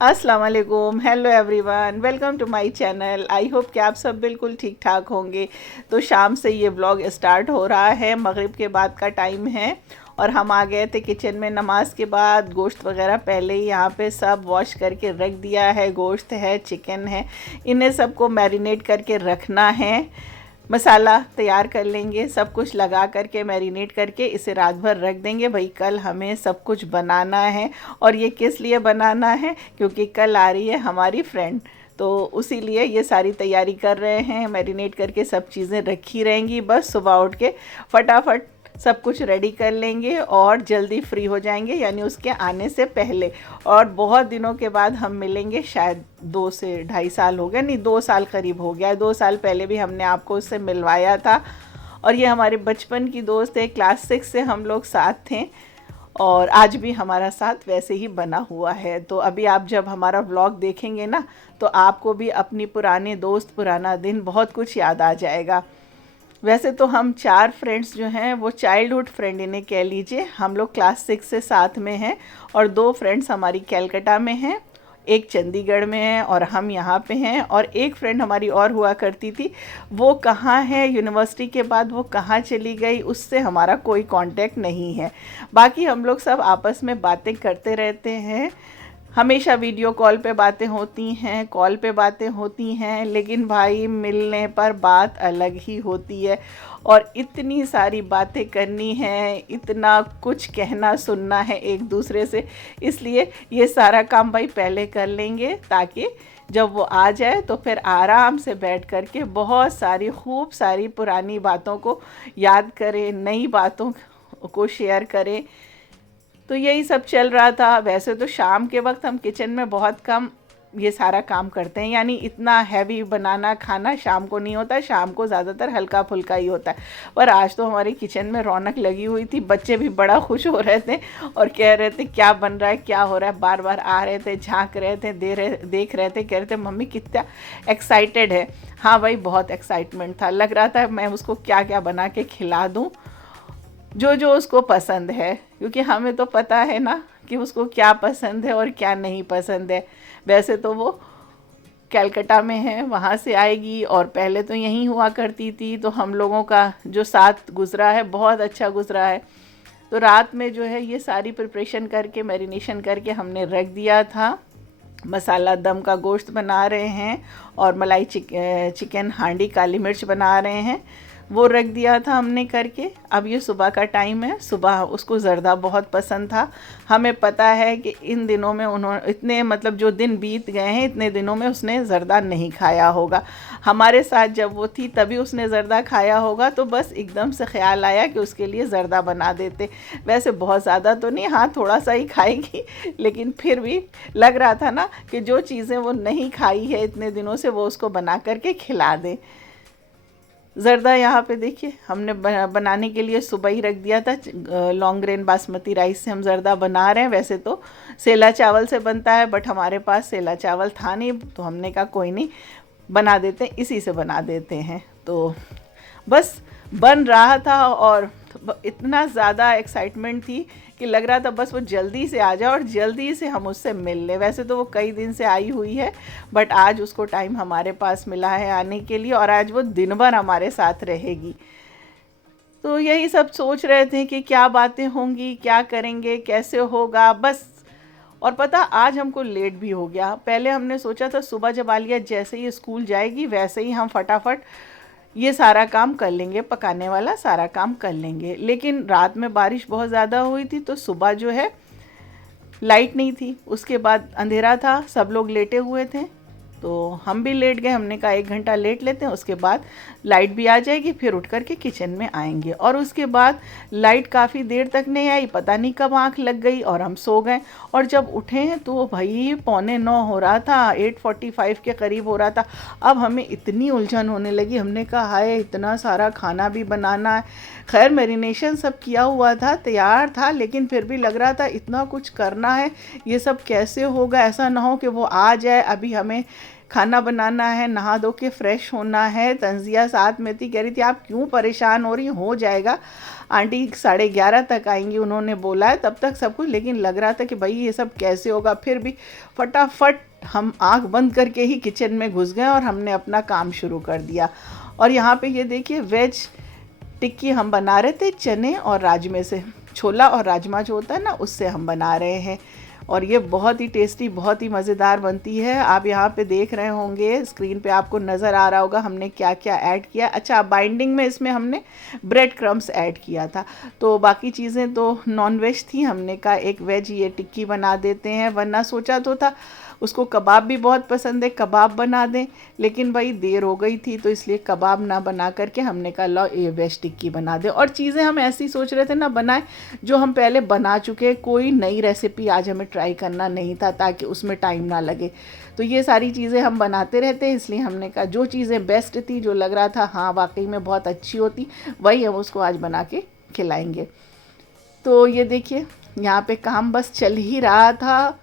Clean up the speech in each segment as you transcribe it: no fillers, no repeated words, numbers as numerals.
अस्सलाम वालेकुम, hello everyone, welcome to my channel. I hope कि आप सब बिल्कुल ठीक ठाक होंगे। तो शाम से ये व्लॉग स्टार्ट हो रहा है, मगरिब के बाद का टाइम है और हम आ गए थे किचन में नमाज के बाद। गोश्त वगैरह पहले ही यहाँ पे सब वॉश करके रख दिया है। गोश्त है, चिकन है, इन्हें सबको मैरिनेट करके रखना है। मसाला तैयार कर लेंगे, सब कुछ लगा करके मैरिनेट करके इसे रात भर रख देंगे। भाई कल हमें सब कुछ बनाना है। और ये किस लिए बनाना है, क्योंकि कल आ रही है हमारी फ्रेंड, तो उसी लिए ये सारी तैयारी कर रहे हैं। मैरिनेट करके सब चीज़ें रखी रहेंगी, बस सुबह उठ के फटाफट सब कुछ रेडी कर लेंगे और जल्दी फ्री हो जाएंगे, यानी उसके आने से पहले। और बहुत दिनों के बाद हम मिलेंगे, शायद 2 से ढाई साल हो गए, नहीं 2 साल करीब हो गया है। 2 साल पहले भी हमने आपको उससे मिलवाया था। और ये हमारे बचपन की दोस्त है, क्लास 6 से हम लोग साथ थे और आज भी हमारा साथ वैसे ही बना हुआ है। तो अभी आप जब हमारा व्लॉग देखेंगे ना, तो आपको भी अपनी पुराने दोस्त, पुराना दिन, बहुत कुछ याद आ जाएगा। वैसे तो हम 4 फ्रेंड्स जो हैं वो चाइल्डहुड फ्रेंड इन्हें कह लीजिए। हम लोग क्लास 6 से साथ में हैं और 2 फ्रेंड्स हमारी कलकत्ता में हैं, एक चंडीगढ़ में है और हम यहाँ पे हैं। और एक फ्रेंड हमारी और हुआ करती थी, वो कहाँ है, यूनिवर्सिटी के बाद वो कहाँ चली गई, उससे हमारा कोई कांटेक्ट नहीं है। बाकी हम लोग सब आपस में बातें करते रहते हैं। हमेशा वीडियो कॉल पे बातें होती हैं, कॉल पे बातें होती हैं, लेकिन भाई मिलने पर बात अलग ही होती है। और इतनी सारी बातें करनी है, इतना कुछ कहना सुनना है एक दूसरे से, इसलिए ये सारा काम भाई पहले कर लेंगे, ताकि जब वो आ जाए तो फिर आराम से बैठ कर के बहुत सारी खूब सारी पुरानी बातों को याद करें, नई बातों को शेयर करें। तो यही सब चल रहा था। वैसे तो शाम के वक्त हम किचन में बहुत कम ये सारा काम करते हैं, यानी इतना हैवी बनाना खाना शाम को नहीं होता, शाम को ज़्यादातर हल्का फुल्का ही होता है। पर आज तो हमारे किचन में रौनक लगी हुई थी, बच्चे भी बड़ा खुश हो रहे थे और कह रहे थे क्या बन रहा है, क्या हो रहा है, बार बार आ रहे थे, झांक रहे थे, देख रहे थे, कह रहे थे मम्मी कितना एक्साइटेड है। हाँ भाई बहुत एक्साइटमेंट था, लग रहा था मैं उसको क्या क्या बना के खिला दूँ, जो जो उसको पसंद है, क्योंकि हमें तो पता है ना कि उसको क्या पसंद है और क्या नहीं पसंद है। वैसे तो वो कलकत्ता में है, वहाँ से आएगी और पहले तो यहीं हुआ करती थी। तो हम लोगों का जो साथ गुज़रा है बहुत अच्छा गुज़रा है। तो रात में जो है ये सारी प्रिपरेशन करके, मैरिनेशन करके हमने रख दिया था। मसाला दम का गोश्त बना रहे हैं और मलाई चिकन हांडी काली मिर्च बना रहे हैं, वो रख दिया था हमने करके। अब ये सुबह का टाइम है, सुबह उसको ज़र्दा बहुत पसंद था। हमें पता है कि इन दिनों में उन्होंने इतने, मतलब जो दिन बीत गए हैं, इतने दिनों में उसने ज़र्दा नहीं खाया होगा। हमारे साथ जब वो थी तभी उसने ज़र्दा खाया होगा, तो बस एकदम से ख्याल आया कि उसके लिए ज़र्दा बना देते। वैसे बहुत ज़्यादा तो नहीं, हाँ थोड़ा सा ही खाएगी, लेकिन फिर भी लग रहा था ना कि जो चीज़ें वो नहीं खाई है इतने दिनों से, वो उसको बना करके खिला दें। ज़र्दा यहाँ पे देखिए हमने बनाने के लिए सुबह ही रख दिया था। लॉन्ग ग्रेन बासमती राइस से हम ज़र्दा बना रहे हैं। वैसे तो सेला चावल से बनता है, बट हमारे पास सेला चावल था नहीं, तो हमने कहा कोई नहीं, बना देते हैं, इसी से बना देते हैं। तो बस बन रहा था और इतना ज़्यादा एक्साइटमेंट थी कि लग रहा था बस वो जल्दी से आ जाए और जल्दी से हम उससे मिल लें। वैसे तो वो कई दिन से आई हुई है, बट आज उसको टाइम हमारे पास मिला है आने के लिए और आज वो दिन भर हमारे साथ रहेगी। तो यही सब सोच रहे थे कि क्या बातें होंगी, क्या करेंगे, कैसे होगा बस। और पता आज हमको लेट भी हो गया। पहले हमने सोचा था सुबह जब आलिया जैसे ही स्कूल जाएगी वैसे ही हम फटाफट ये सारा काम कर लेंगे, पकाने वाला सारा काम कर लेंगे, लेकिन रात में बारिश बहुत ज़्यादा हुई थी, तो सुबह जो है लाइट नहीं थी, उसके बाद अंधेरा था, सब लोग लेटे हुए थे, तो हम भी लेट गए। हमने कहा 1 घंटा लेट लेते हैं, उसके बाद लाइट भी आ जाएगी, फिर उठ कर के किचन में आएंगे। और उसके बाद लाइट काफ़ी देर तक नहीं आई, पता नहीं कब आँख लग गई और हम सो गए। और जब उठे हैं तो भाई 8:45 हो रहा था, 8:45 के करीब हो रहा था। अब हमें इतनी उलझन होने लगी, हमने कहा हाय इतना सारा खाना भी बनाना है। खैर मैरिनेशन सब किया हुआ था, तैयार था, लेकिन फिर भी लग रहा था इतना कुछ करना है, ये सब कैसे होगा, ऐसा ना हो कि वो आ जाए, अभी हमें खाना बनाना है, नहा धो के फ्रेश होना है। तंजिया साथ में थी, कह रही थी आप क्यों परेशान हो रही, हो जाएगा, आंटी 11:30 तक आएंगी उन्होंने बोला है, तब तक सब कुछ। लेकिन लग रहा था कि भाई ये सब कैसे होगा। फिर भी फटाफट हम आंख बंद करके ही किचन में घुस गए और हमने अपना काम शुरू कर दिया। और यहाँ पे ये देखिए वेज टिक्की हम बना रहे थे, चने और राजमे से, छोला और राजमा जो होता है ना उससे हम बना रहे हैं। और ये बहुत ही टेस्टी, बहुत ही मज़ेदार बनती है। आप यहाँ पे देख रहे होंगे, स्क्रीन पे आपको नज़र आ रहा होगा हमने क्या क्या ऐड किया। अच्छा, बाइंडिंग में इसमें हमने ब्रेड क्रम्स ऐड किया था, तो बाकी चीज़ें तो नॉन वेज थी। हमने कहा एक वेज ये टिक्की बना देते हैं, वरना सोचा तो था उसको कबाब भी बहुत पसंद है, कबाब बना दें, लेकिन भाई देर हो गई थी तो इसलिए कबाब ना बना करके हमने कहा लो ये वेज टिक्की बना दें। और चीज़ें हम ऐसी सोच रहे थे ना बनाए जो हम पहले बना चुके, कोई नई रेसिपी आज हमें ट्राई करना नहीं था ताकि उसमें टाइम ना लगे। तो ये सारी चीज़ें हम बनाते रहते हैं, इसलिए हमने कहा जो चीज़ें बेस्ट थी, जो लग रहा था हाँ वाकई में बहुत अच्छी होती, वही हम उसको आज बना के खिलाएँगे। तो ये देखिए यहाँ पे काम बस चल ही रहा था।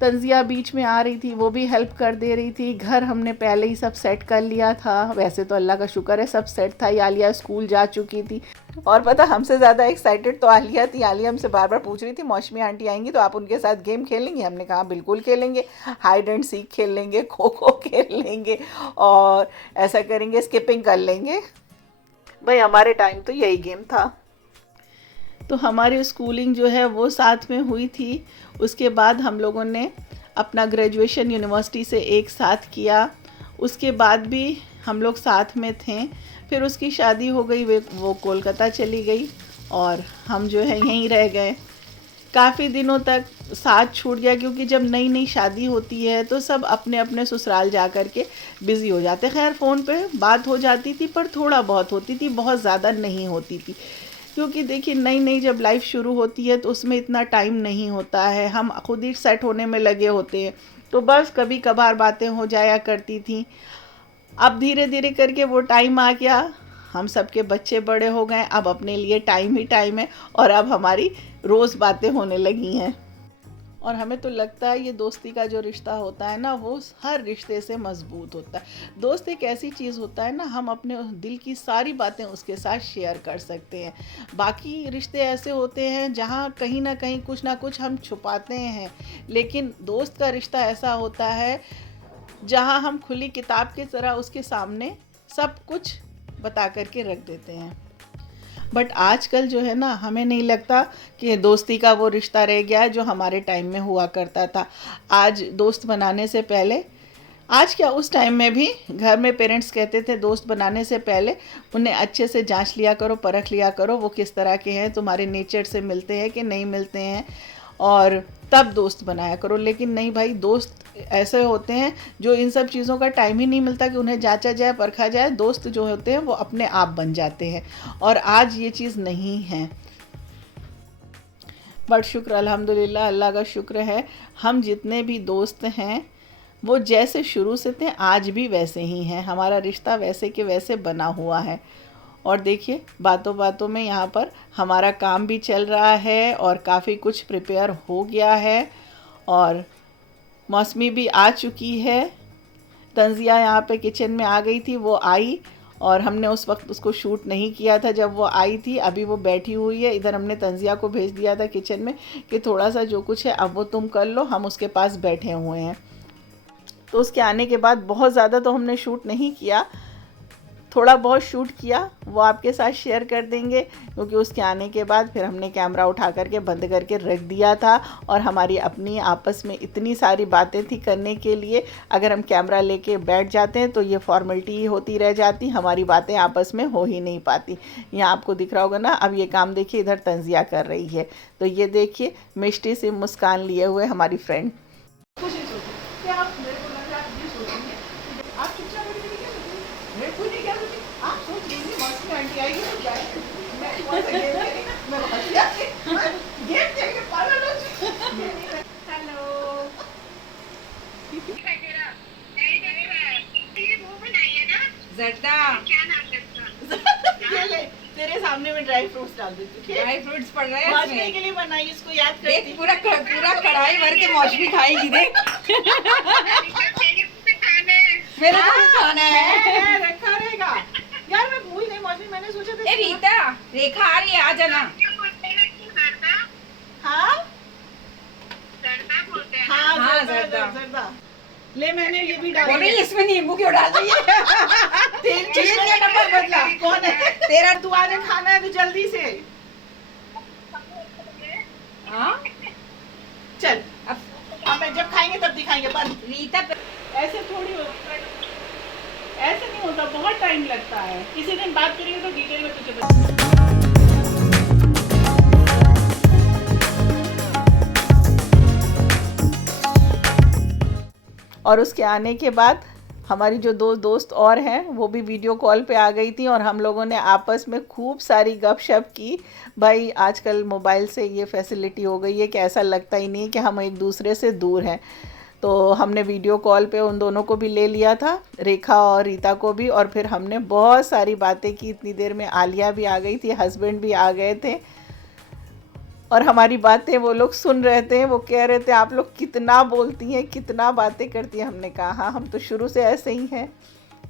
तंजिया बीच में आ रही थी, वो भी हेल्प कर दे रही थी। घर हमने पहले ही सब सेट कर लिया था, वैसे तो अल्लाह का शुक्र है सब सेट था। आलिया स्कूल जा चुकी थी, और पता हमसे ज़्यादा एक्साइटेड तो आलिया थी। आलिया हमसे बार बार पूछ रही थी मौसमी आंटी आएंगी तो आप उनके साथ गेम खेलेंगे। हमने कहा बिल्कुल खेलेंगे, हाइड एंड सीक खेल लेंगे, खो खो खेल लेंगे, और ऐसा करेंगे स्किपिंग कर लेंगे। भाई हमारे टाइम तो यही गेम था। तो हमारी स्कूलिंग जो है वो साथ में हुई थी। उसके बाद हम लोगों ने अपना ग्रेजुएशन यूनिवर्सिटी से एक साथ किया, उसके बाद भी हम लोग साथ में थे। फिर उसकी शादी हो गई, वो कोलकाता चली गई और हम जो है यहीं रह गए। काफ़ी दिनों तक साथ छूट गया, क्योंकि जब नई नई शादी होती है तो सब अपने अपने ससुराल जा कर के बिज़ी हो जाते। खैर फ़ोन पे बात हो जाती थी, पर थोड़ा बहुत होती थी, बहुत ज़्यादा नहीं होती थी, क्योंकि देखिए नई नई जब लाइफ शुरू होती है तो उसमें इतना टाइम नहीं होता है, हम खुद ही सेट होने में लगे होते हैं, तो बस कभी कभार बातें हो जाया करती थी। अब धीरे धीरे करके वो टाइम आ गया, हम सबके बच्चे बड़े हो गए, अब अपने लिए टाइम ही टाइम है, और अब हमारी रोज़ बातें होने लगी हैं। और हमें तो लगता है ये दोस्ती का जो रिश्ता होता है ना, वो हर रिश्ते से मजबूत होता है। दोस्त एक ऐसी चीज़ होता है ना, हम अपने दिल की सारी बातें उसके साथ शेयर कर सकते हैं। बाकी रिश्ते ऐसे होते हैं जहाँ कहीं ना कुछ हम छुपाते हैं, लेकिन दोस्त का रिश्ता ऐसा होता है जहाँ हम खुली किताब की तरह उसके सामने सब कुछ बता करके रख देते हैं। बट आजकल जो है ना, हमें नहीं लगता कि दोस्ती का वो रिश्ता रह गया है जो हमारे टाइम में हुआ करता था। आज दोस्त बनाने से पहले, आज क्या उस टाइम में भी घर में पेरेंट्स कहते थे दोस्त बनाने से पहले उन्हें अच्छे से जांच लिया करो, परख लिया करो, वो किस तरह के हैं, तुम्हारे नेचर से मिलते हैं कि नहीं मिलते हैं, और तब दोस्त बनाया करो। लेकिन नहीं भाई, दोस्त ऐसे होते हैं जो इन सब चीज़ों का टाइम ही नहीं मिलता कि उन्हें जांचा जाए, परखा जाए। दोस्त जो होते हैं वो अपने आप बन जाते हैं, और आज ये चीज़ नहीं है। बट शुक्र अल्हम्दुलिल्लाह, अल्लाह का शुक्र है, हम जितने भी दोस्त हैं वो जैसे शुरू से थे आज भी वैसे ही हैं। हमारा रिश्ता वैसे के वैसे बना हुआ है। और देखिए बातों बातों में यहाँ पर हमारा काम भी चल रहा है और काफ़ी कुछ प्रिपेयर हो गया है, और मौसमी भी आ चुकी है। तंजिया यहाँ पे किचन में आ गई थी, वो आई, और हमने उस वक्त उसको शूट नहीं किया था जब वो आई थी। अभी वो बैठी हुई है इधर, हमने तंजिया को भेज दिया था किचन में कि थोड़ा सा जो कुछ है अब वो तुम कर लो, हम उसके पास बैठे हुए हैं। तो उसके आने के बाद बहुत ज़्यादा तो हमने शूट नहीं किया, थोड़ा बहुत शूट किया, वो आपके साथ शेयर कर देंगे, क्योंकि उसके आने के बाद फिर हमने कैमरा उठा करके बंद करके रख दिया था। और हमारी अपनी आपस में इतनी सारी बातें थी करने के लिए, अगर हम कैमरा लेके बैठ जाते हैं तो ये फॉर्मेलिटी होती रह जाती, हमारी बातें आपस में हो ही नहीं पाती। यहाँ आपको दिख रहा होगा ना, अब ये काम देखिए इधर तंजिया कर रही है, तो ये देखिए मिष्टी सी मुस्कान लिए हुए हमारी फ्रेंड। तेरे सामने में ड्राई फ्रूट्स डाल देती हूँ। ड्राई फ्रूट्स पड़ रहे हैं मौसमी के लिए बनाई, इसको याद करती। पूरा कढ़ाई भर के मौसमी खाएगी देख। मेरे को भी खाना है। रखा रहेगा यार, मैं भूल गई मौसमी, मैंने सोचा था। ए रीता, रेखा आ रही है, आ जाना। हाँ हाँ हाँ, जर्दा जर्दा। जर्दा ले, मैंने ये भी डाल बोल रही दिया। है, इसमें नींबू क्यों डाल रही है? तेल चीनी का नंबर बदला। कौन है तेरा तू? आजा खाना है तो जल्दी से हाँ चल। अब अब मैं जब खाएंगे तब दिखाएंगे, पर रीता ऐसे थोड़ी होता है, ऐसे नहीं होता, बहुत टाइम लगता है। किसी दिन बात करेंगे तो डिटेल में तुझे बता। और उसके आने के बाद हमारी जो दो दोस्त और हैं वो भी वीडियो कॉल पे आ गई थी और हम लोगों ने आपस में खूब सारी गपशप की। भाई आजकल मोबाइल से ये फैसिलिटी हो गई है कि ऐसा लगता ही नहीं कि हम एक दूसरे से दूर हैं। तो हमने वीडियो कॉल पे उन दोनों को भी ले लिया था, रेखा और रीता को भी, और फिर हमने बहुत सारी बातें की। इतनी देर में आलिया भी आ गई थी, हस्बैंड भी आ गए थे और हमारी बातें वो लोग सुन रहे थे। वो कह रहे थे आप लोग कितना बोलती हैं, कितना बातें करती हैं। हमने कहा हाँ, हम तो शुरू से ऐसे ही हैं,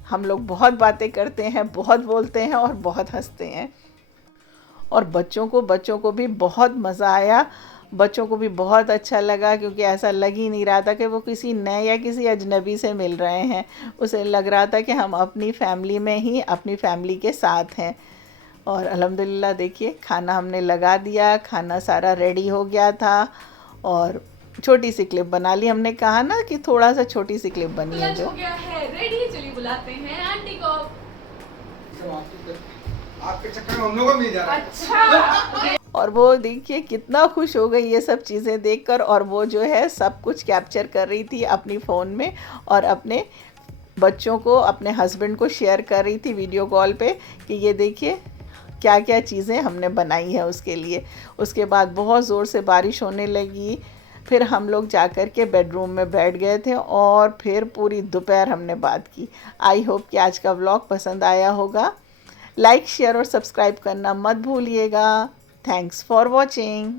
हम लोग बहुत बातें करते हैं, बहुत बोलते हैं और बहुत हंसते हैं। और बच्चों को भी बहुत मज़ा आया, बच्चों को भी बहुत अच्छा लगा, क्योंकि ऐसा लग ही नहीं रहा था कि वो किसी नए या किसी अजनबी से मिल रहे हैं। उसे लग रहा था कि हम अपनी फैमिली में ही अपनी फैमिली के साथ हैं। और अल्हम्दुलिल्लाह देखिए खाना हमने लगा दिया, खाना सारा रेडी हो गया था और छोटी सी क्लिप बना ली। हमने कहा ना कि थोड़ा सा छोटी सी क्लिप बनी है लंच जो। हो गया है रेडी, चलिए बुलाते हैं आंटी को। आपके चक्कर में हम लोगों को मिल जा रहा है। अच्छा और वो देखिए कितना खुश हो गई ये सब चीज़ें देखकर, और वो जो है सब कुछ कैप्चर कर रही थी अपनी फ़ोन में और अपने बच्चों को, अपने हस्बैंड को शेयर कर रही थी वीडियो कॉल पे कि ये देखिए क्या क्या चीज़ें हमने बनाई है उसके लिए। उसके बाद बहुत ज़ोर से बारिश होने लगी, फिर हम लोग जाकर के बेडरूम में बैठ गए थे और फिर पूरी दोपहर हमने बात की। आई होप कि आज का व्लॉग पसंद आया होगा। लाइक शेयर और सब्सक्राइब करना मत भूलिएगा। Thanks for watching.